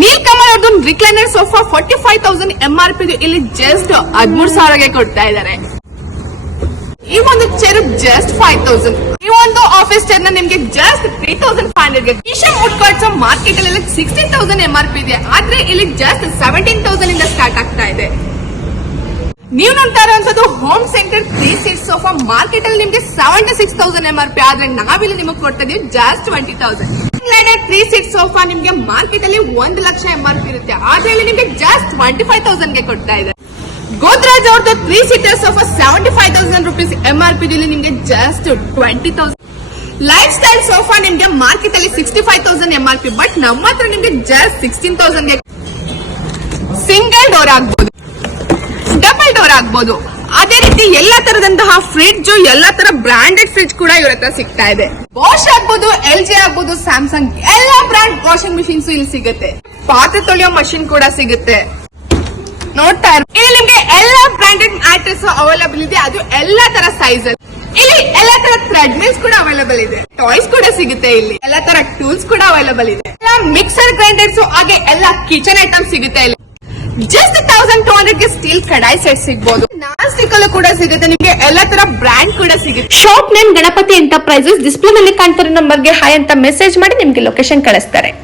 ನೀಲ್ಕಮಲ್ ಅವ್ರದ್ದು recliner sofa 45,000 MRP ಇಲ್ಲಿ just 13,000ಗೆ ಕೊಡ್ತಾ ಇದ್ದಾರೆ. ಈ ಒಂದು ಚೇರ್ ಜಸ್ಟ್ 5,000. ಈ ಒಂದು ಆಫೀಸ್ ಚೇರ್ ನ ನಿಮ್ಗೆ ಜಸ್ಟ್ 3,500ಗೆ. ಈಶಮ್ ವುಡ್ ಕಾರ್ಡ್ಸ್ ಮಾರ್ಕೆಟ್ ಅಲ್ಲಿ 16,000 MRP ಇದೆ, ಆದ್ರೆ ಇಲ್ಲಿ ಜಸ್ಟ್ 17,000 ಇಂದ ಸ್ಟಾರ್ಟ್ ಆಗ್ತಾ ಇದೆ. ನೀವು ನೋಡ್ತಾ ಇರುವಂತದ್ದು home centre 3 seat sofa market ಅಲ್ಲಿ ನಿಮ್ಗೆ 76,000 MRP, ಆದ್ರೆ ನಾವಿಲ್ಲಿ ನಿಮಗೆ ಕೊಡ್ತಾ ಇದೀವಿ ಜಸ್ಟ್ 20,000. 3 ಸೀಟ್ ಸೋಫಾ ನಿಮ್ಗೆ ಮಾರ್ಕೆಟ್ ಅಲ್ಲಿ 1 ಲಕ್ಷ MRP ಇರುತ್ತೆ, ಆದ್ರೆ ಇಲ್ಲಿ ನಿಮ್ಗೆ ಜಸ್ಟ್ 25,000ಗೆ ಕೊಡ್ತಾ ಇದೆ. ಗೋದ್ರಾಜ್ ಅವ್ರದ್ದು 3 ಸೀಟರ್ ಸೋಫಾ 75,000 rupees MRP ಇಲ್ಲಿ ನಿಮ್ಗೆ ಜಸ್ಟ್ 20,000. ಲೈಫ್ ಸ್ಟೈಲ್ ಸೋಫಾ ನಿಮ್ಗೆ ಮಾರ್ಕೆಟ್ ಅಲ್ಲಿ 65,000 MRP, ಬಟ್ ನಮ್ಮ ಹತ್ರ ನಿಮ್ಗೆ ಜಸ್ಟ್ 16,000ಗೆ. ಸಿಂಗಲ್ ಡೋರ್ ಆಗ್ಬೋದು, ಡಬಲ್ ಡೋರ್ ಆಗ್ಬೋದು, ಅದೇ ರೀತಿ ಎಲ್ಲಾ ತರದಂತಹ ಫ್ರಿಡ್ಜ್, ಎಲ್ಲಾ ತರ ಬ್ರಾಂಡೆಡ್ ಫ್ರಿಡ್ಜ್ ಕೂಡ ಇವ್ರ ಹತ್ರ ಸಿಗ್ತಾ ಇದೆ. ಬಾಷ್ ಆಗ್ಬೋದು, LG ಆಗ್ಬೋದು, ಸ್ಯಾಮ್ಸಂಗ್ ಎಲ್ಲಾ ಬ್ರಾಂಡ್ ವಾಷಿಂಗ್ ಮಿಷಿನ್ಸ್ ಇಲ್ಲಿ ಸಿಗುತ್ತೆ. ಪಾತ್ರೆ ತೊಳೆಯೋ ಮಷಿನ್ ಕೂಡ ಸಿಗುತ್ತೆ. ನೋಡ್ತಾ ಇಲ್ಲಿ ನಿಮ್ಗೆ ಎಲ್ಲಾ ಬ್ರಾಂಡೆಡ್ ಮ್ಯಾಟ್ರೆಸ್ ಅವೈಲೇಬಲ್ ಇದೆ, ಅದು ಎಲ್ಲಾ ತರ ಸೈಜ್ ಅಲ್ಲಿ. ಇಲ್ಲಿ ಎಲ್ಲಾ ತರ ಥ್ರೆಡ್ ಮಿಲ್ಸ್ ಕೂಡ ಅವೈಲೇಬಲ್ ಇದೆ, ಟಾಯ್ಸ್ ಕೂಡ ಸಿಗುತ್ತೆ, ಇಲ್ಲಿ ಎಲ್ಲಾ ತರ ಟೂಲ್ಸ್ ಕೂಡ ಅವೈಲೇಬಲ್ ಇದೆ. ಮಿಕ್ಸರ್ ಗ್ರೈಂಡರ್ಸ್ ಹಾಗೆ ಎಲ್ಲಾ ಕಿಚನ್ ಐಟಮ್ಸ್ ಸಿಗುತ್ತೆ ಇಲ್ಲಿ. ಜಸ್ಟ್ 1,200ಗೆ ಸ್ಟೀಲ್ ಕಡಾಯಿ ಸೆಟ್ ಸಿಗಬಹುದು. ನಾನ್ ಸ್ಟಿಕ್ ಅಲ್ಲೂ ಕೂಡ ಸಿಗುತ್ತೆ, ನಿಮ್ಗೆ ಎಲ್ಲಾ ತರ ಬ್ರಾಂಡ್ ಕೂಡ ಸಿಗುತ್ತೆ. Shop name Ganapati enterprises. Display ನಲ್ಲಿ ಕಾಣ್ತಿರೋ ನಂಬರ್ಗೆ ಹಾಯ್ ಅಂತ ಮೆಸೇಜ್ ಮಾಡಿ ನಿಮ್ಗೆ ಲೊಕೇಶನ್ ಕಳಿಸ್ತಾರೆ.